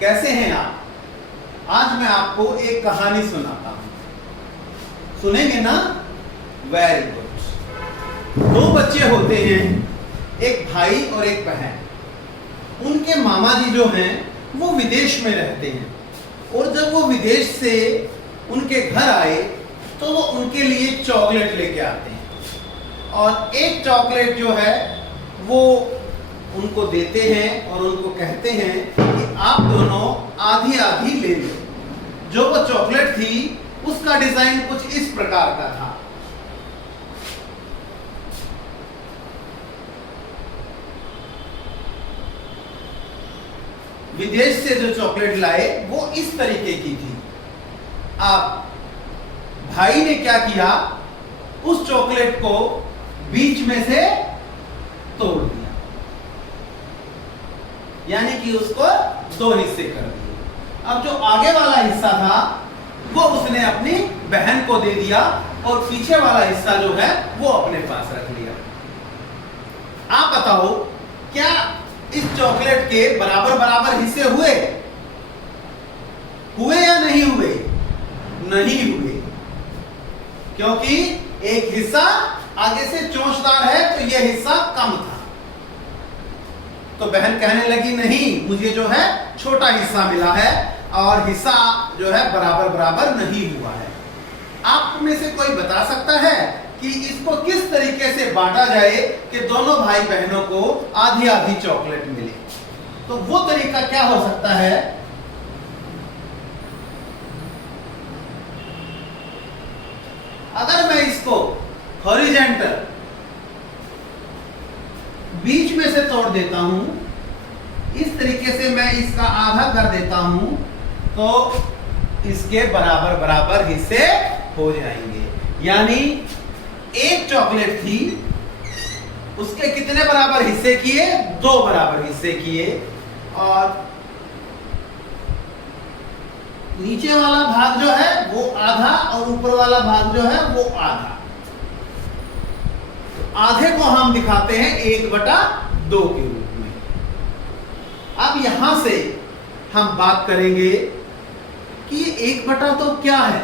कैसे हैं आप? आज मैं आपको एक कहानी सुनाता हूं, सुनेंगे ना? Very good. दो बच्चे होते हैं, एक भाई और एक बहन। उनके मामा जी जो हैं वो विदेश में रहते हैं, और जब वो विदेश से उनके घर आए तो वो उनके लिए चॉकलेट लेके आते हैं, और एक चॉकलेट जो है वो उनको देते हैं और उनको कहते हैं कि आप दोनों आधी आधी ले लो। जो वो चॉकलेट थी उसका डिजाइन कुछ इस प्रकार का था। विदेश से जो चॉकलेट लाए वो इस तरीके की थी। आप भाई ने क्या किया, उस चॉकलेट को बीच में से तोड़ दिया, यानी कि उसको दो हिस्से कर दिए। अब जो आगे वाला हिस्सा था वो उसने अपनी बहन को दे दिया, और पीछे वाला हिस्सा जो है वो अपने पास रख लिया। आप बताओ, क्या इस चॉकलेट के बराबर बराबर हिस्से हुए या नहीं हुए? नहीं हुए, क्योंकि एक हिस्सा आगे से चोंचदार है तो यह हिस्सा कम था। तो बहन कहने लगी, नहीं, मुझे जो है छोटा हिस्सा मिला है और हिस्सा जो है बराबर बराबर नहीं हुआ है। आप में से कोई बता सकता है कि इसको किस तरीके से बांटा जाए कि दोनों भाई बहनों को आधी आधी चॉकलेट मिले? तो वो तरीका क्या हो सकता है? अगर मैं इसको हॉरिजॉन्टल बीच में से तोड़ देता हूं, इस तरीके से मैं इसका आधा कर देता हूं, तो इसके बराबर बराबर हिस्से हो जाएंगे। यानी एक चॉकलेट थी, उसके कितने बराबर हिस्से किए? दो बराबर हिस्से किए, और नीचे वाला भाग जो है वो आधा और ऊपर वाला भाग जो है वो आधा। आधे को हम दिखाते हैं 1/2 के रूप में। अब यहां से हम बात करेंगे कि 1/2 क्या है।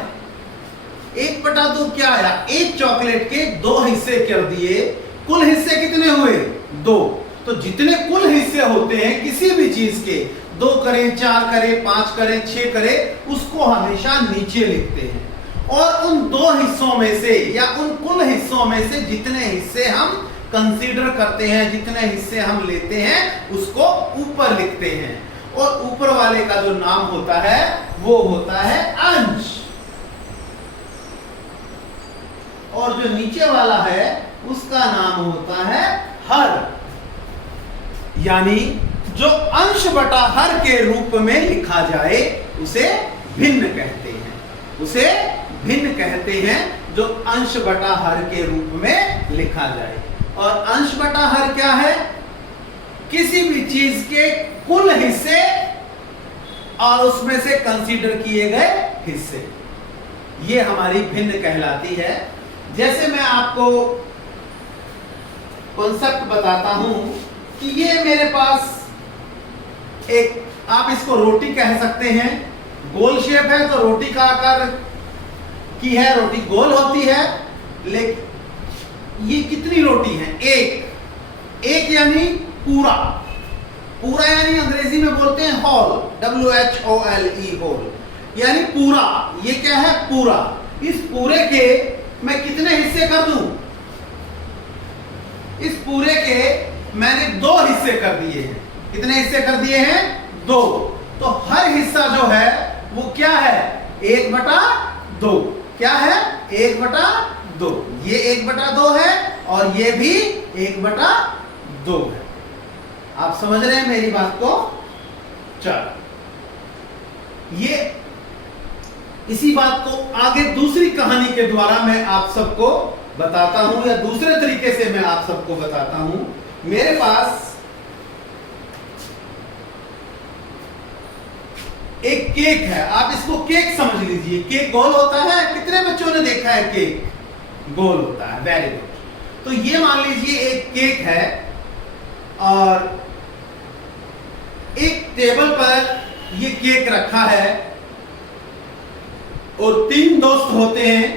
1/2 क्या है? एक चॉकलेट के दो हिस्से कर दिए, कुल हिस्से कितने हुए? 2। तो जितने कुल हिस्से होते हैं किसी भी चीज के, 2 करें, 4 करें, 5 करें, 6 करें, उसको हमेशा नीचे लिखते हैं। और उन दो हिस्सों में से या उन कुल हिस्सों में से जितने हिस्से हम कंसीडर करते हैं, जितने हिस्से हम लेते हैं, उसको ऊपर लिखते हैं। और ऊपर वाले का जो नाम होता है वो होता है अंश, और जो नीचे वाला है उसका नाम होता है हर। यानी जो अंश बटा हर के रूप में लिखा जाए उसे भिन्न कहते हैं। उसे भिन्न कहते हैं जो अंश बटा हर के रूप में लिखा जाए। और अंश बटा हर क्या है? किसी भी चीज के कुल हिस्से और उसमें से कंसीडर किए गए हिस्से, ये हमारी भिन्न कहलाती है। जैसे मैं आपको कॉन्सेप्ट बताता हूं कि ये मेरे पास एक, आप इसको रोटी कह सकते हैं, गोल शेप है तो रोटी का आकार की है, रोटी गोल होती है। लेकिन ये कितनी रोटी है? एक यानी पूरा। पूरा यानी अंग्रेजी में बोलते हैं होल, WHOLE, होल, यानी पूरा। ये क्या है? पूरा। इस पूरे के मैं कितने हिस्से कर दूं? इस पूरे के मैंने 2 हिस्से कर दिए हैं। कितने हिस्से कर दिए हैं? 2। तो हर हिस्सा जो है वो क्या है? 1/2। क्या है? 1/2। ये 1/2 है और ये भी 1/2 है। आप समझ रहे हैं मेरी बात को? चलो, ये इसी बात को आगे दूसरी कहानी के द्वारा मैं आप सबको बताता हूं, या दूसरे तरीके से मैं आप सबको बताता हूं। मेरे पास एक केक है, आप इसको केक समझ लीजिए। केक गोल होता है, कितने बच्चों ने देखा है केक गोल होता है? Very good. तो ये मान लीजिए एक केक है, और एक टेबल पर ये केक रखा है और 3 दोस्त होते हैं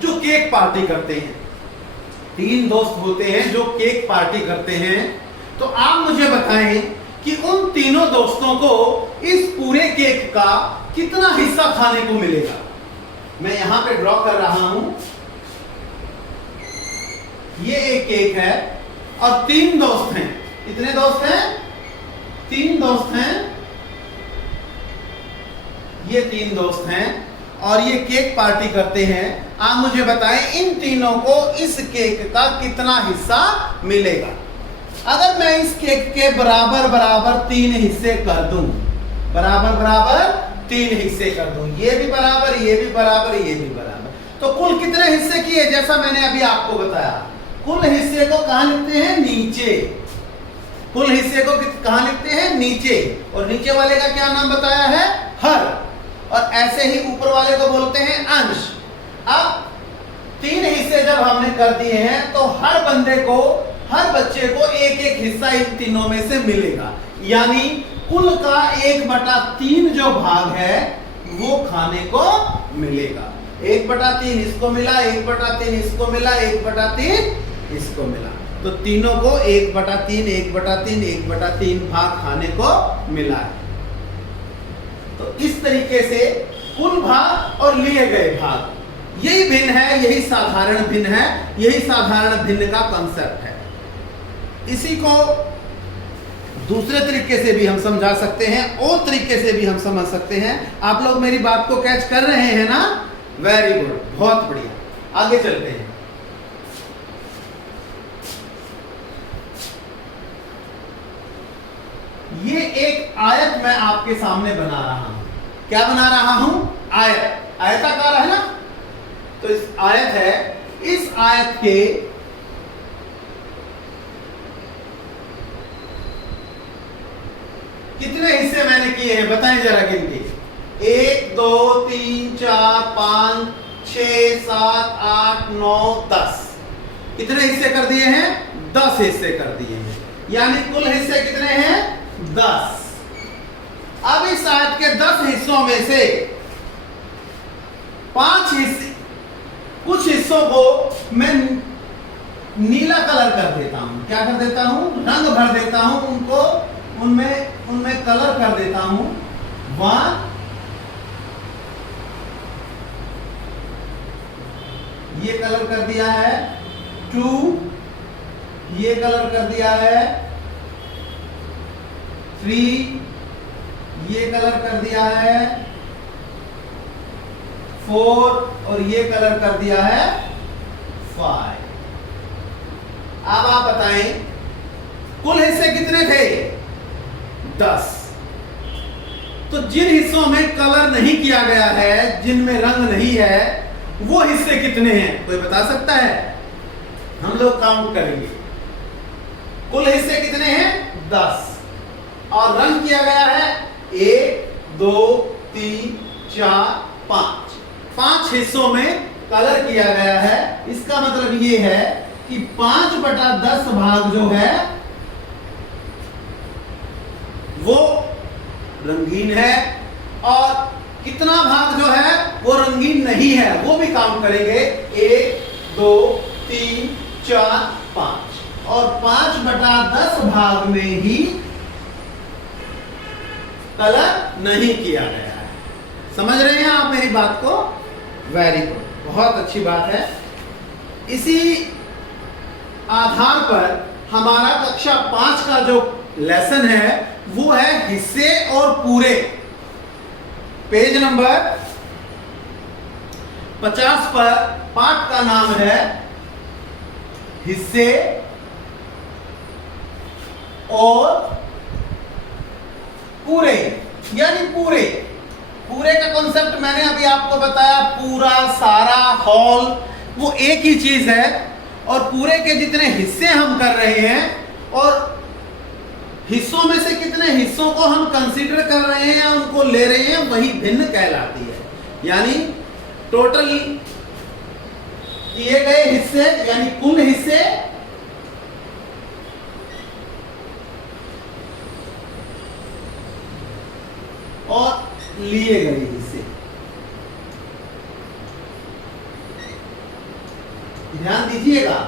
जो केक पार्टी करते हैं। 3 दोस्त होते हैं जो केक पार्टी करते हैं। तो आप मुझे बताएं कि उन तीनों दोस्तों को इस पूरे केक का कितना हिस्सा खाने को मिलेगा। मैं यहां पे ड्रॉ कर रहा हूं, ये एक केक है और 3 दोस्त हैं। कितने दोस्त हैं? 3 दोस्त हैं। ये 3 दोस्त हैं और ये केक पार्टी करते हैं। आप मुझे बताएं इन तीनों को इस केक का कितना हिस्सा मिलेगा। अगर मैं इस केक के बराबर बराबर 3 हिस्से कर दूं, बराबर बराबर 3 हिस्से कर दूं, ये भी बराबर, ये भी बराबर, ये भी बराबर, तो कुल कितने हिस्से किए? जैसा मैंने अभी आपको बताया, कुल हिस्से को कहां लिखते हैं? नीचे। कुल हिस्से को कहां लिखते हैं? नीचे। और नीचे वाले का क्या नाम बताया है? हर। और ऐसे ही ऊपर वाले को बोलते हैं अंश। अब 3 हिस्से जब हमने कर दिए हैं तो हर बंदे को, हर बच्चे को एक एक हिस्सा इन तीनों में से मिलेगा। यानी कुल का 1/3 जो भाग है वो खाने को मिलेगा। 1/3 इसको मिला, 1/3 इसको मिला, 1/3 इसको मिला। तो तीनों को 1/3, 1/3, 1/3 भाग खाने को मिला है। तो इस तरीके से कुल भाग और लिए गए भाग, यही भिन्न है, यही साधारण भिन्न है, यही साधारण भिन्न का कंसेप्ट है। इसी को दूसरे तरीके से भी हम समझा सकते हैं और तरीके से भी हम समझ सकते हैं। आप लोग मेरी बात को कैच कर रहे हैं ना? वेरी गुड, बहुत बढ़िया। आगे चलते हैं। ये एक आयत मैं आपके सामने बना रहा हूं। क्या बना रहा हूं? आयत। आयताकार है ना? तो इस आयत है, इस आयत के कितने हिस्से मैंने किए हैं बताएं जरा गिन के। 1 2 3 4 5 6 7 8 9 10। कितने हिस्से कर दिए हैं? 10 हिस्से कर दिए हैं। यानी कुल हिस्से कितने हैं? 10। अब इस आयत के 10 हिस्सों में से 5 हिस्से, कुछ हिस्सों को मैं नीला कलर कर देता हूं। क्या कर देता हूं? रंग भर देता हूं उनको, उनमें कलर कर देता हूं। 1 ये कलर कर दिया है, 2 ये कलर कर दिया है, 3 ये कलर कर दिया है, 4 और ये कलर कर दिया है 5। अब आप बताएं कुल हिस्से कितने थे? 10। तो जिन हिस्सों में कलर नहीं किया गया है, जिनमें रंग नहीं है, वो हिस्से कितने हैं? कोई बता सकता है? हम लोग काउंट करेंगे। कुल हिस्से कितने हैं? 10। और रंग किया गया है 1 2 3 4 5। 5 हिस्सों में कलर किया गया है। इसका मतलब ये है कि 5/10 भाग जो है वो रंगीन है और कितना भाग जो है वो रंगीन नहीं है, वो भी काउंट करेंगे। 1 2 3 4 5 और 5/10 भाग में ही कलर नहीं किया गया है। समझ रहे हैं आप मेरी बात को? वेरी गुड, बहुत अच्छी बात है। इसी आधार पर हमारा कक्षा 5 का जो लेसन है वो है हिस्से और पूरे। पेज नंबर 50 पर पाठ का नाम है हिस्से और पूरे, यानी पूरे। पूरे का कॉन्सेप्ट मैंने अभी आपको बताया, पूरा, सारा, होल, वो एक ही चीज है। और पूरे के जितने हिस्से हम कर रहे हैं और हिस्सों में से कितने हिस्सों को हम कंसीडर कर रहे हैं या उनको ले रहे हैं, वही भिन्न कहलाती है। यानी टोटल किए गए हिस्से यानी कुल हिस्से लिए गए हिस्से। ध्यान दीजिएगा,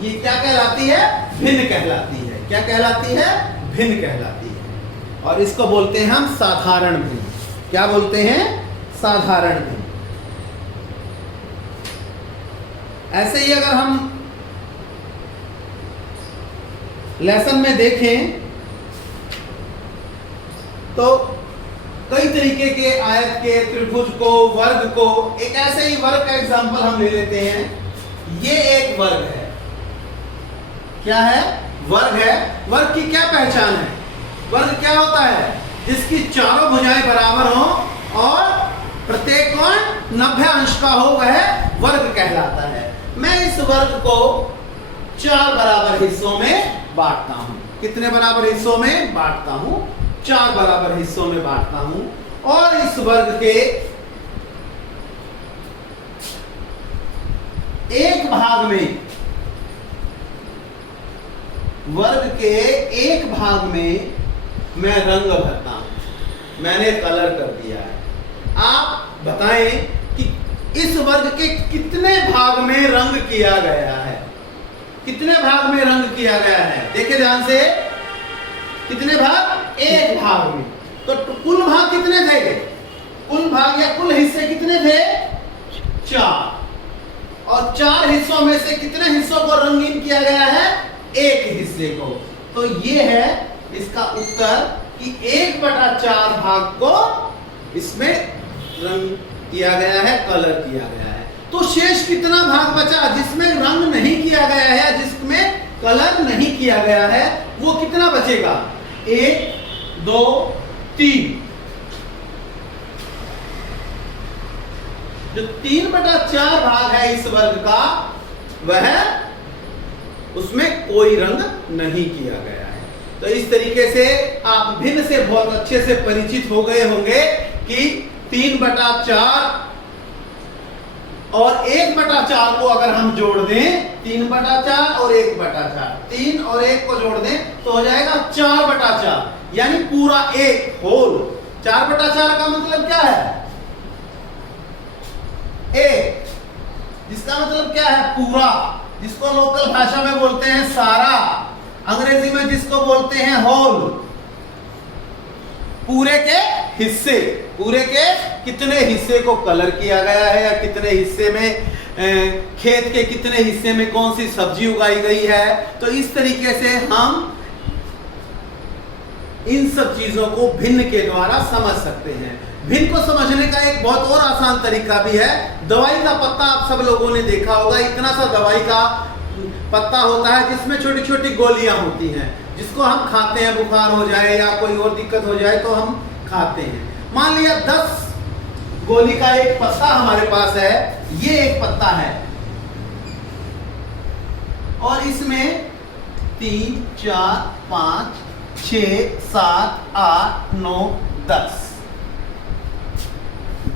ये क्या कहलाती है? भिन्न कहलाती है। क्या कहलाती है? भिन्न कहलाती है। और इसको बोलते हैं हम साधारण भिन्न। क्या बोलते हैं? साधारण भिन्न। ऐसे ही अगर हम लेसन में देखें तो कई तरीके के आयत के, त्रिभुज को, वर्ग को, एक ऐसे ही वर्ग का एग्जांपल हम ले लेते हैं। ये एक वर्ग है। क्या है? वर्ग है। वर्ग की क्या पहचान है? वर्ग क्या होता है? जिसकी चारों भुजाएं बराबर हो और प्रत्येक कोण 90 अंश का हो, वह वर्ग कहलाता है। मैं इस वर्ग को 4 बराबर हिस्सों में बांटता हूं। कितने बराबर हिस्सों में बांटता हूं? 4 बराबर हिस्सों में बांटता हूं। और इस वर्ग के एक भाग में, वर्ग के एक भाग में मैं रंग भरता हूं। मैंने कलर कर दिया है। आप बताएं कि इस वर्ग के कितने भाग में रंग किया गया है? कितने भाग में रंग किया गया है? देखिए ध्यान से, कितने भाग? एक भाग में। तो कुल भाग कितने थे? कुल भाग या कुल हिस्से कितने थे? 4। और 4 हिस्सों में से कितने हिस्सों को रंगीन किया गया है? एक हिस्से को। तो ये है इसका उत्तर कि 1/4 भाग को इसमें रंग किया गया है, कलर किया गया है। तो शेष कितना भाग बचा जिसमें रंग नहीं किया गया है, जिसमें कलर नहीं किया गया है? वो कितना बचेगा? 1, 2, 3। जो 3/4 भाग है इस वर्ग का, वह उसमें कोई रंग नहीं किया गया है। तो इस तरीके से आप भिन्न से बहुत अच्छे से परिचित हो गए होंगे कि 3/4 और 1/4 को अगर हम जोड़ दें, 3/4 और 1/4, 3 और 1 को जोड़ दें तो हो जाएगा 4/4, यानी पूरा एक होल। 4/4 का मतलब क्या है? एक, जिसका मतलब क्या है? पूरा, जिसको लोकल भाषा में बोलते हैं सारा, अंग्रेजी में जिसको बोलते हैं होल। पूरे के हिस्से, पूरे के कितने हिस्से को कलर किया गया है, या कितने हिस्से में खेत के कितने हिस्से में कौन सी सब्जी उगाई गई है। तो इस तरीके से हम इन सब चीजों को भिन्न के द्वारा समझ सकते हैं। भिन्न को समझने का एक बहुत और आसान तरीका भी है। दवाई का पत्ता आप सब लोगों ने देखा होगा। इतना सा दवाई का पत्ता होता है जिसमें छोटी छोटी गोलियां होती हैं, जिसको हम खाते हैं। बुखार हो जाए या कोई और दिक्कत हो जाए तो हम खाते हैं। मान लिया 10 गोली का एक पत्ता हमारे पास है। ये एक पत्ता है और इसमें 3, 4, 5, 6, 7, 8, 9,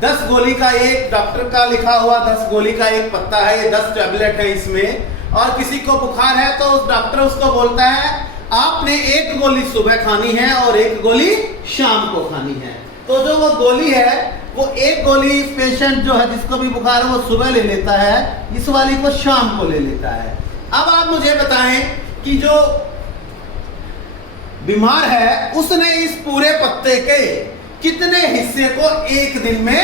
10 गोली का एक डॉक्टर का लिखा हुआ 10 गोली का एक पत्ता है। ये 10 टैबलेट है इसमें। और किसी को बुखार है तो उस डॉक्टर उसको बोलता है आपने 1 गोली सुबह खानी है और 1 गोली शाम को खानी है। तो जो वो गोली है, वो 1 गोली पेशेंट जो है जिसको भी बुखार है वो सुबह ले लेता है, इस वाली को शाम को ले लेता है। अब आप मुझे बताएं कि जो बीमार है उसने इस पूरे पत्ते के कितने हिस्से को एक दिन में,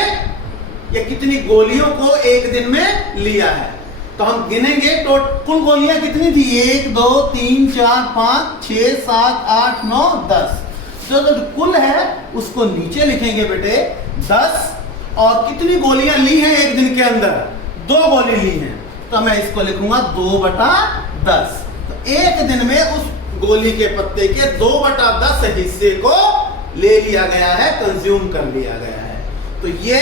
या कितनी गोलियों को एक दिन में लिया है। तो हम गिनेंगे तो कुल गोलियां कितनी थी? 1, 2, 3, 4, 5, 6, 7, 8, 9, 10। जो कुल है उसको नीचे लिखेंगे बेटे 10। और कितनी गोलियां ली हैं एक दिन के अंदर? 2 गोली ली हैं, तो मैं इसको लिखूंगा 2/10। तो एक दिन में उस गोली के पत्ते के 2/10 हिस्से को ले लिया गया है, कंज्यूम कर लिया गया है। तो ये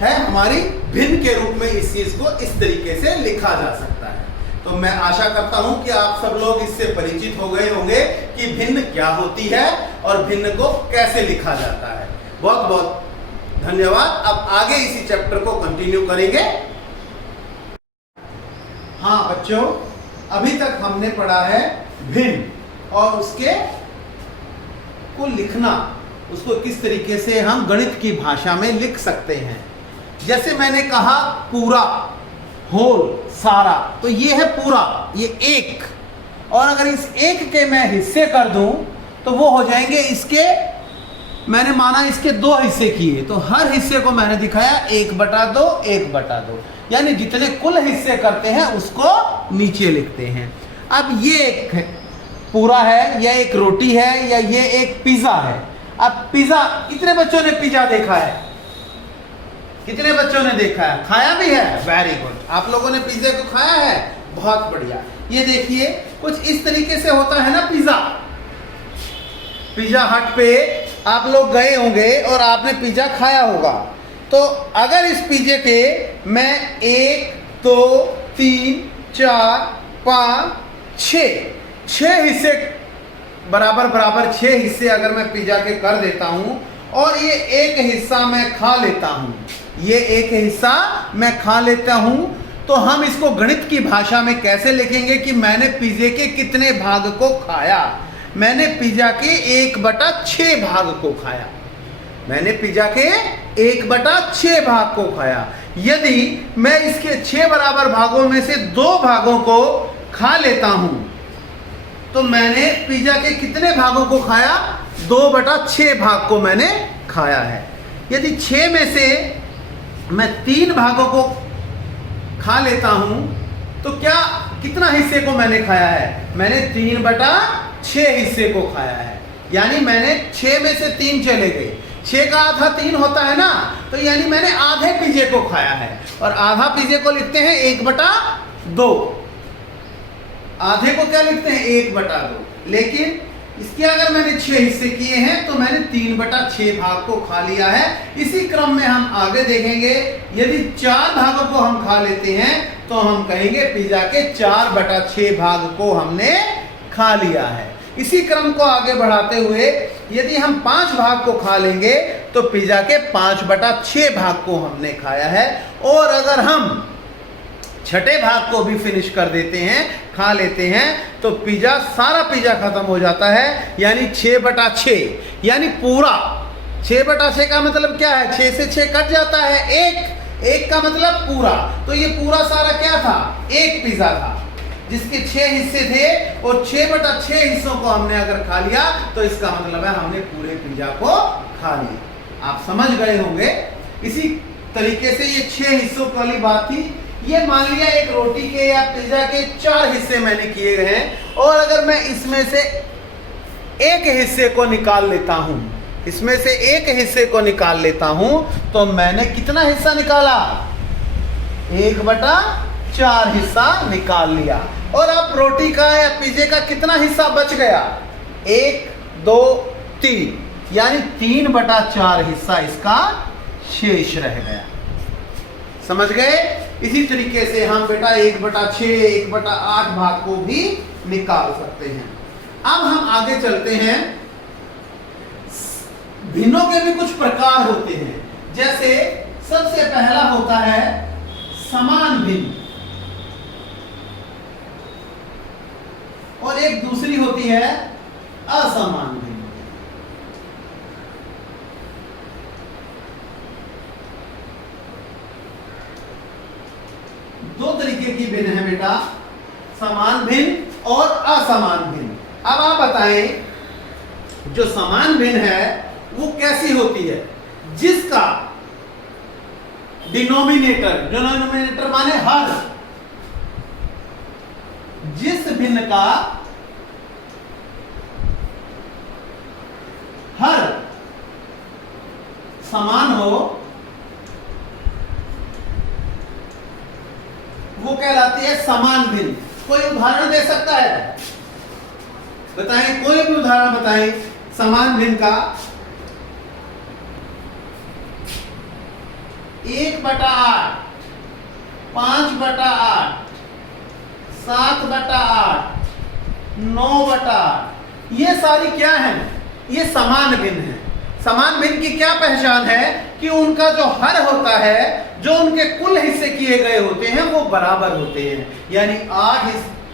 है हमारी भिन्न के रूप में इस चीज को इस तरीके से लिखा जा सकता है। तो मैं आशा करता हूं कि आप सब लोग इससे परिचित हो गए होंगे कि भिन्न क्या होती है और भिन्न को कैसे लिखा जाता है। बहुत बहुत धन्यवाद। अब आगे इसी चैप्टर को कंटिन्यू करेंगे। हाँ बच्चों, अभी तक हमने पढ़ा है भिन्न और उसके को लिखना, उसको किस तरीके से हम गणित की भाषा में लिख सकते हैं। जैसे मैंने कहा पूरा, होल, सारा, तो ये है पूरा, ये एक, और अगर इस एक के मैं हिस्से कर दूं तो वो हो जाएंगे इसके, मैंने माना इसके 2 हिस्से किए, तो हर हिस्से को मैंने दिखाया 1/2, 1/2, यानी जितने कुल हिस्से करते हैं उसको नीचे लिखते हैं। अब ये एक पूरा है, या एक रोटी है, या ये एक पिज्जा है। अब पिज्जा, कितने बच्चों ने पिज्जा देखा है? कितने बच्चों ने देखा है? खाया भी है? वेरी गुड, आप लोगों ने पिज्जे को खाया है, बहुत बढ़िया। ये देखिए कुछ इस तरीके से होता है ना पिज्जा। पिज्जा हट पे आप लोग गए होंगे और आपने पिज्जा खाया होगा। तो अगर इस पिज्जे के मैं 1 2 3 4 5 6 हिस्से बराबर बराबर 6 हिस्से अगर मैं पिज्जा के कर देता हूं और ये एक हिस्सा मैं खा लेता हूं, ये एक हिस्सा मैं खा लेता हूं, तो हम इसको गणित की भाषा में कैसे लिखेंगे कि मैंने पिज्जे के कितने भाग को खाया? मैंने पिज्जा के 1/6 भाग को खाया। मैंने पिज्जा के 1/6 भाग को खाया। यदि मैं इसके 6 बराबर भागों में से 2 भागों को खा लेता हूं तो मैंने पिज्जा के कितने भागों को खाया? 2/6 भाग को मैंने खाया है। यदि 6 में से मैं 3 भागों को खा लेता हूं तो क्या, कितना हिस्से को मैंने खाया है? मैंने 3/6 हिस्से को खाया है, यानी मैंने 6 में से 3 चले गए। 6 का आधा 3 होता है ना, तो यानी मैंने आधे पिज्जे को खाया है। और आधा पिज्जे को लिखते हैं 1/2, आधे को क्या लिखते हैं? 1/2। लेकिन इसके अगर मैंने 6 हिस्से किए हैं तो मैंने 3/6 भाग को खा लिया है। इसी क्रम में हम आगे देखेंगे, यदि 4 भागों को हम खा लेते हैं तो हम कहेंगे पिज्जा के 4/6 भाग को हमने खा लिया है। इसी क्रम को आगे बढ़ाते हुए यदि हम 5 भाग को खा लेंगे तो पिज्जा के 5/6 भाग को हमने खाया है। और अगर हम 6ठे भाग को भी फिनिश कर देते हैं, खा लेते हैं, तो पिज्जा, सारा पिज्जा खत्म हो जाता है, यानी 6/6, यानी पूरा। 6/6 का मतलब क्या है? 6 से 6 कट जाता है, एक का मतलब पूरा। तो ये पूरा सारा क्या था? एक पिज्जा था जिसके 6 हिस्से थे, और 6/6 हिस्सों को हमने अगर खा लिया तो इसका मतलब है हमने पूरे पिज्जा को खा लिया। आप समझ गए होंगे। इसी तरीके से ये 6 हिस्सों वाली बात थी। ये मान लिया एक रोटी के या पिज्जा के 4 हिस्से मैंने किए गए हैं, और अगर मैं इसमें से एक हिस्से को निकाल लेता हूं, इसमें से एक हिस्से को निकाल लेता हूं, तो मैंने कितना हिस्सा निकाला? 1/4 हिस्सा निकाल लिया। और अब रोटी का या पिज्जे का कितना हिस्सा बच गया? 1 2 3, यानी 3/4 हिस्सा इसका शेष रह गया। समझ गए? इसी तरीके से हम बेटा 1/6, 1/8 भाग को भी निकाल सकते हैं। अब हम आगे चलते हैं। भिन्नों के भी कुछ प्रकार होते हैं। जैसे सबसे पहला होता है समान भिन्न, और एक दूसरी होती है असमान भिन्न। दो तरीके की भिन्न है बेटा, समान भिन्न और असमान भिन्न। अब आप बताएं, जो समान भिन्न है वो कैसी होती है? जिसका डिनोमिनेटर माने हर, जिस भिन्न का हर समान हो वो कहलाती है समान भिन्न। कोई उदाहरण दे सकता है? बताएं, कोई भी उदाहरण बताएं समान भिन्न का। 1/8, 5/8, 7/8, 9/8, ये सारी क्या है? ये समान भिन्न है। समान भिन्न की क्या पहचान है? कि उनका जो हर होता है, जो उनके कुल हिस्से किए गए होते हैं वो बराबर होते हैं, यानी 8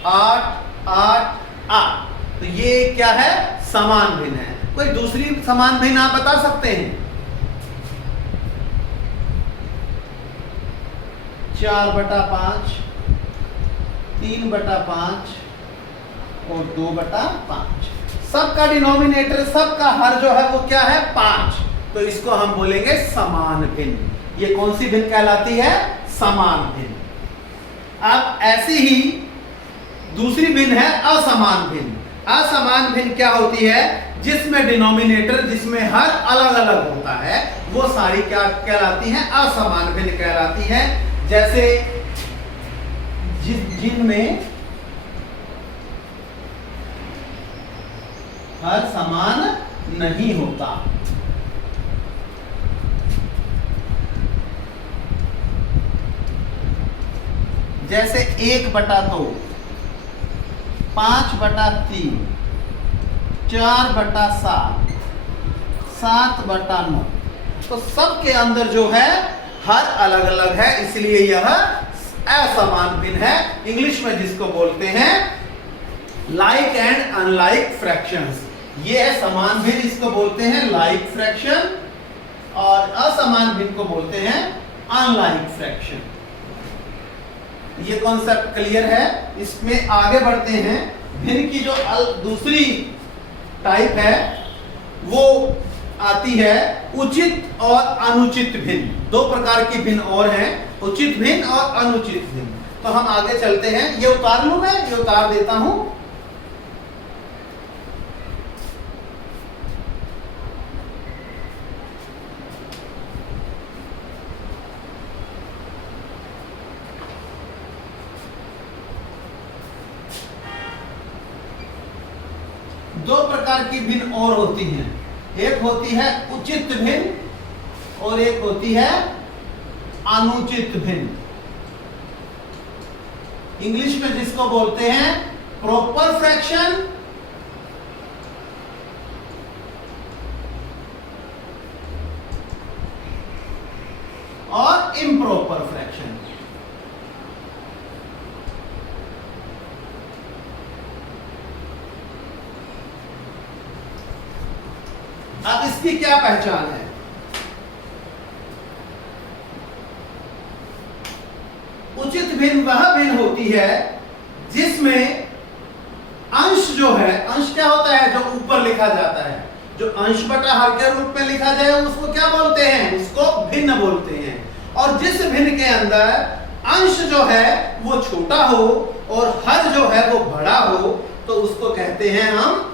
8 8 8। तो ये क्या है? समान भिन्न है। कोई दूसरी समान भिन्न आप बता सकते हैं? 4/5, 3/5 और 2/5। सबका डिनोमिनेटर, सबका हर जो है वो क्या है? 5। तो इसको हम बोलेंगे समान भिन्न। ये कौन सी भिन्न कहलाती है? समान भिन्न। अब ऐसी ही दूसरी भिन्न है असमान भिन्न। असमान भिन्न क्या होती है? जिसमें डिनोमिनेटर, जिसमें हर अलग अलग होता है, वो सारी क्या कहलाती हैं? असमान भिन्न कहलाती हैं। जैसे जिनमें हर समान नहीं होता। जैसे 1/2, 5/3, 4/7, 7/9। तो सबके अंदर जो है हर अलग अलग है, इसलिए यह असमान भिन्न है। इंग्लिश में जिसको बोलते हैं लाइक एंड अनलाइक फ्रैक्शंस। ये है समान भिन्न, इसको बोलते हैं लाइक फ्रैक्शन, और असमान भिन्न को बोलते हैं अनलाइक फ्रैक्शन। ये कॉन्सेप्ट क्लियर है? इसमें आगे बढ़ते हैं। भिन्न की जो दूसरी टाइप है वो आती है उचित और अनुचित भिन्न। दो प्रकार की भिन्न और हैं, उचित भिन्न और अनुचित भिन्न। तो हम आगे चलते हैं। ये उतार लूं मैं? ये उतार देता हूं। दो प्रकार की भिन्न और होती हैं। एक होती है उचित भिन्न और एक होती है अनुचित भिन्न। इंग्लिश में जिसको बोलते हैं प्रॉपर फ्रैक्शन और इम्प्रॉपर फ्रैक्शन। अब इसकी क्या पहचान है? उचित भिन्न वह भिन्न होती है जिसमें अंश जो है, अंश क्या होता है? जो ऊपर लिखा जाता है, जो अंश बटा हर के रूप में लिखा जाए उसको क्या बोलते हैं? उसको भिन्न बोलते हैं। और जिस भिन्न के अंदर अंश जो है वो छोटा हो और हर जो है वो बड़ा हो, तो उसको कहते हैं हम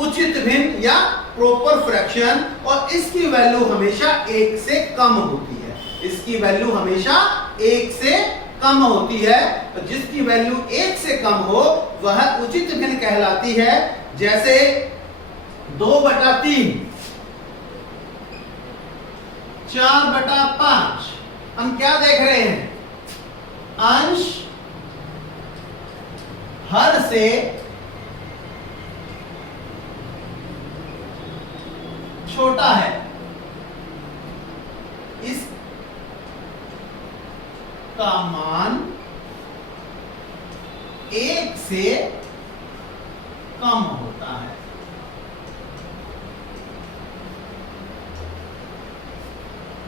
उचित भिन्न या प्रॉपर फ्रैक्शन। और इसकी वैल्यू हमेशा 1 से कम होती है। इसकी वैल्यू हमेशा 1 से कम होती है। तो जिसकी वैल्यू 1 से कम हो वह उचित भिन्न कहलाती है। जैसे 2/3, 4/5। हम क्या देख रहे हैं? अंश हर से छोटा है। इस का मान 1 से कम होता है।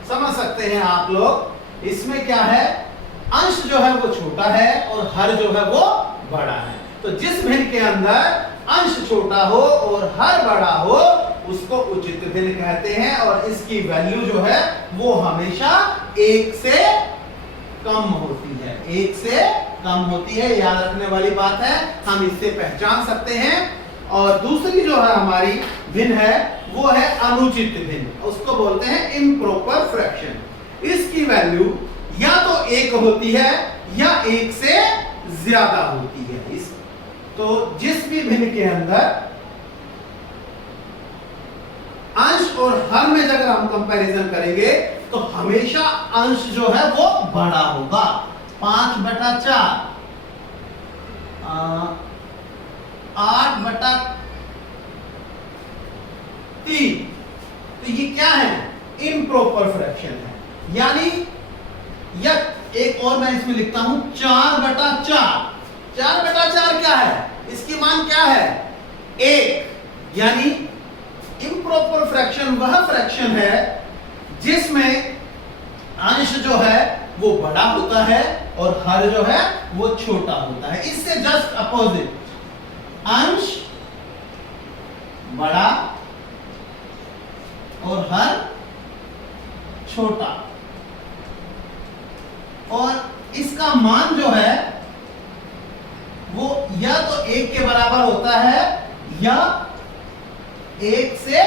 समझ सकते हैं आप लोग? इसमें क्या है? अंश जो है वो छोटा है और हर जो है वो बड़ा है। तो जिस भिन्न के अंदर अंश छोटा हो और हर बड़ा हो उसको उचित भिन्न कहते हैं। और इसकी वैल्यू जो है वो हमेशा 1 से कम होती है। 1 से कम होती है, याद रखने वाली बात है। हम इससे पहचान सकते हैं। और दूसरी जो है हमारी भिन्न है वो है अनुचित भिन्न। उसको बोलते हैं इम्प्रॉपर फ्रैक्शन। इसकी वैल्यू या तो 1 होती है या 1 से ज्यादा होती है। तो जिस भी भिन्न के अंदर अंश और हर में अगर हम कंपैरिजन करेंगे तो हमेशा अंश जो है वो बड़ा होगा। 5/4, 8/3। तो ये क्या है? इम्प्रॉपर फ्रैक्शन है। यानी या एक और मैं इसमें लिखता हूं 4/4। 4/4 क्या है? इसकी मान क्या है? 1। यानी इम्प्रॉपर फ्रैक्शन वह फ्रैक्शन है जिसमें अंश जो है वो बड़ा होता है और हर जो है वो छोटा होता है। इससे जस्ट अपोजिट, अंश बड़ा और हर छोटा, और इसका मान जो है वो या तो 1 के बराबर होता है या 1 से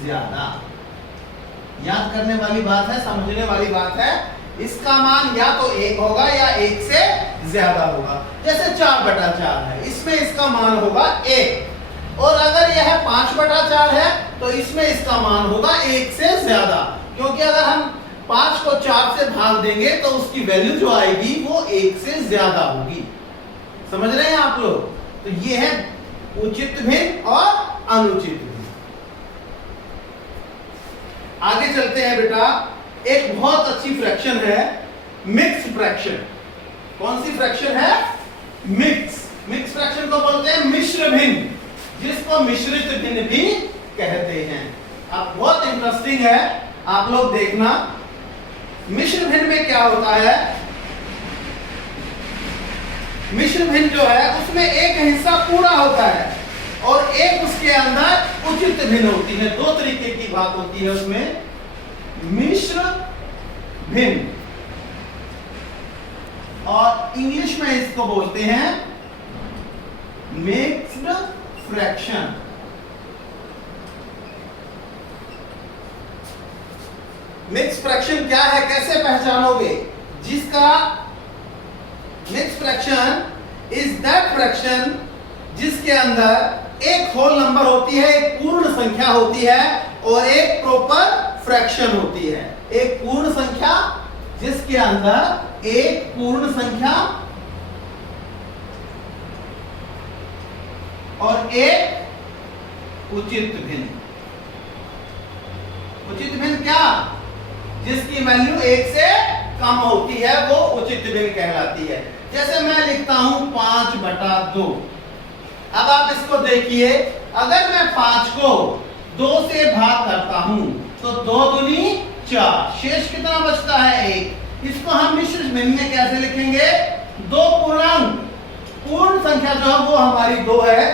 ज्यादा। याद करने वाली बात है, समझने वाली बात है। इसका मान या तो 1 होगा या 1 से ज्यादा होगा। जैसे 4/4 है, इसमें इसका मान होगा 1, और अगर यह 5/4 है तो इसमें इसका मान होगा 1 से ज्यादा, क्योंकि अगर हम 5 को 4 से भाग देंगे तो उसकी वैल्यू जो आएगी वो 1 से ज्यादा होगी। समझ रहे हैं आप लोग? तो ये है उचित भिन्न और अनुचित भिन्न। आगे चलते हैं बेटा, एक बहुत अच्छी फ्रैक्शन है मिक्स्ड फ्रैक्शन। कौन सी फ्रैक्शन है? मिक्स फ्रैक्शन को बोलते हैं मिश्र भिन्न, जिसको मिश्रित भिन्न भी कहते हैं। अब बहुत इंटरेस्टिंग है, आप लोग देखना। मिश्र भिन्न में क्या होता है? मिश्र भिन्न जो है उसमें एक हिस्सा पूरा होता है और एक उसके अंदर उचित भिन्न होती है। दो तरीके की बात होती है उसमें, मिश्र भिन्न, और इंग्लिश में इसको बोलते हैं मिक्स्ड फ्रैक्शन। मिक्स फ्रैक्शन क्या है, कैसे पहचानोगे? जिसका mix fraction is that fraction जिसके अंदर एक होल नंबर होती है, एक पूर्ण संख्या होती है और एक प्रॉपर फ्रैक्शन होती है। एक पूर्ण संख्या जिसके अंदर एक पूर्ण संख्या और एक उचित भिन्न। उचित भिन्न क्या? जिसकी वैल्यू 1 से कम होती है वो उचित भिन्न कहलाती है। जैसे मैं लिखता हूं 5/2। अब आप इसको देखिए, अगर मैं 5 को 2 से भाग करता हूं तो 2 दूनी 4, शेष कितना बचता है? 1। इसको हम मिश्र भिन्न में कैसे लिखेंगे? 2 पूर्णांक, पूर्ण संख्या जो है वो हमारी 2 है,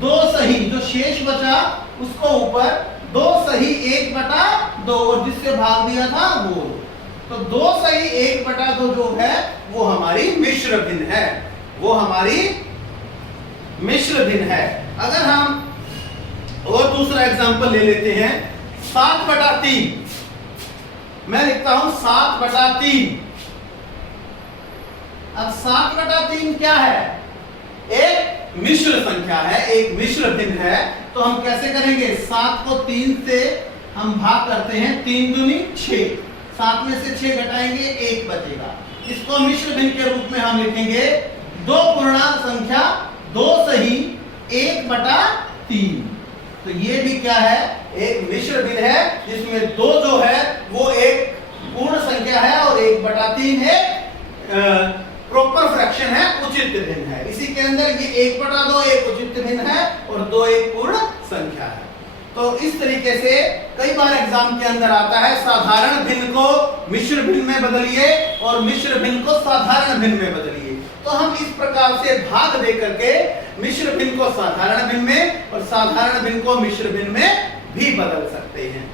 2 सही, जो शेष बचा उसको ऊपर 2 सही 1/2, और जिससे भाग दिया था वो, तो 2 सही 1/2 जो है वो हमारी मिश्र भिन्न है, वो हमारी मिश्र भिन्न है। अगर हम और दूसरा एग्जांपल ले लेते हैं, 7/3। मैं लिखता हूं 7/3। अब 7/3 क्या है? एक मिश्र संख्या है, एक मिश्र भिन्न है। तो हम कैसे करेंगे? 7 को 3 से हम भाग करते हैं, 3 दूनी 6, 7 में से 6 घटाएंगे 1 बचेगा। इसको मिश्र भिन्न के रूप में हम लिखेंगे 2 पूर्णांक संख्या 2 सही 1/3। तो ये भी क्या है? एक मिश्र भिन्न है, जिसमें 2 जो है वो एक पूर्ण संख्या है और 1/3 है प्रॉपर फ्रैक्शन है, उचित भिन्न है। इसी के अंदर ये 1/2 एक उचित भिन्न है और 2 एक पूर्ण संख्या है। तो इस तरीके से कई बार एग्जाम के अंदर आता है, साधारण भिन्न को मिश्र भिन्न में बदलिए और मिश्र भिन्न को साधारण भिन्न में बदलिए। तो हम इस प्रकार से भाग दे करके मिश्र भिन्न को साधारण भिन्न में और साधारण भिन्न को मिश्र भिन्न में भी बदल सकते हैं।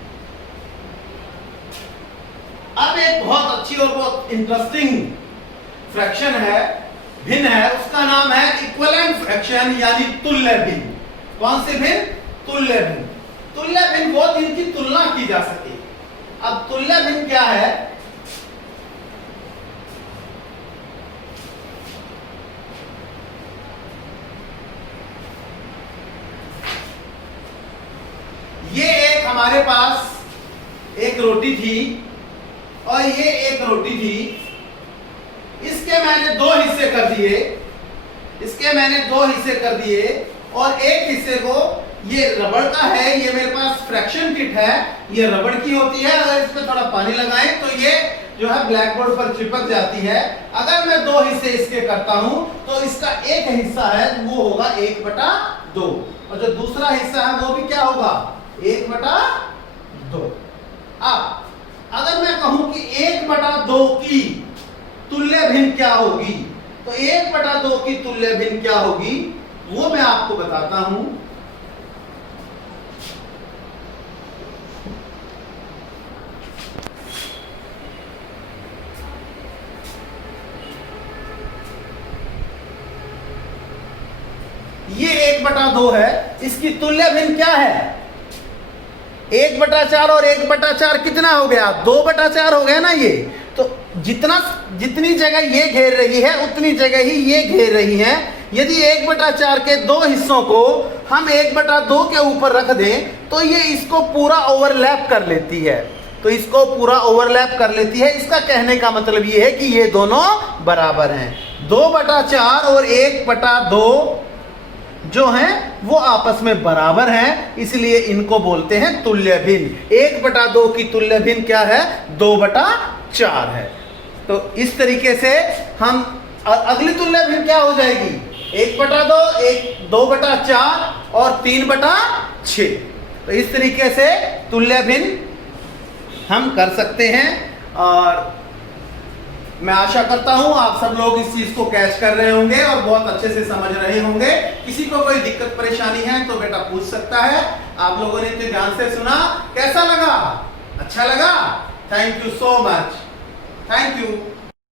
अब एक बहुत अच्छी और बहुत इंटरेस्टिंग फ्रैक्शन है, भिन्न है, उसका नाम है इक्विवेलेंट फ्रैक्शन, यानी तुल्य भिन्न। कौन से भिन्न? तुल्य भिन्न। तुल्य भिन्न वो जिनकी तुलना की जा सके। अब तुल्य भिन्न क्या है? ये एक हमारे पास एक रोटी थी और ये एक रोटी थी। इसके मैंने 2 हिस्से कर दिए, इसके मैंने 2 हिस्से कर दिए और एक हिस्से को, ये रबड़ का है, ये मेरे पास फ्रैक्शन किट है, ये रबड़ की होती है। अगर इस पे थोड़ा पानी लगाएं तो ये जो है ब्लैक बोर्ड पर चिपक जाती है। अगर मैं 2 हिस्से इसके करता हूं तो इसका एक हिस्सा है वो होगा 1/2 और जो दूसरा हिस्सा है वो भी क्या होगा, 1/2। अब अगर मैं कहूं कि 1/2 की तुल्य भिन्न क्या होगी, तो 1/2 की तुल्य भिन्न क्या होगी वो मैं आपको बताता हूं। ये 1/2 है, इसकी तुल्य भिन्न क्या है, 1/4 और 1/4 कितना हो गया, 2/4 हो गया ना। ये तो जितनी जगह ये घेर रही है उतनी जगह ही ये घेर रही है। यदि 1/4 के दो हिस्सों को हम 1/2 के ऊपर रख दें तो ये इसको पूरा ओवरलैप कर लेती है, तो इसको पूरा ओवरलैप कर लेती है। इसका कहने का मतलब ये है कि ये दोनों बराबर हैं। 2/4 और 1/2 जो हैं वो आपस में बराबर हैं, इसलिए इनको बोलते हैं तुल्य भिन्न। 1/2 की तुल्य भिन्न क्या है, 2/4 है। तो इस तरीके से हम अगली तुल्य भिन्न क्या हो जाएगी, 1/2, 2/4 और 3/6। तो इस तरीके से तुल्य भिन्न हम कर सकते हैं। और मैं आशा करता हूं आप सब लोग इस चीज को कैच कर रहे होंगे और बहुत अच्छे से समझ रहे होंगे। किसी को कोई दिक्कत परेशानी है तो बेटा पूछ सकता है। आप लोगों ने इतने ध्यान से सुना, कैसा लगा, अच्छा लगा? Thank you so much, thank you.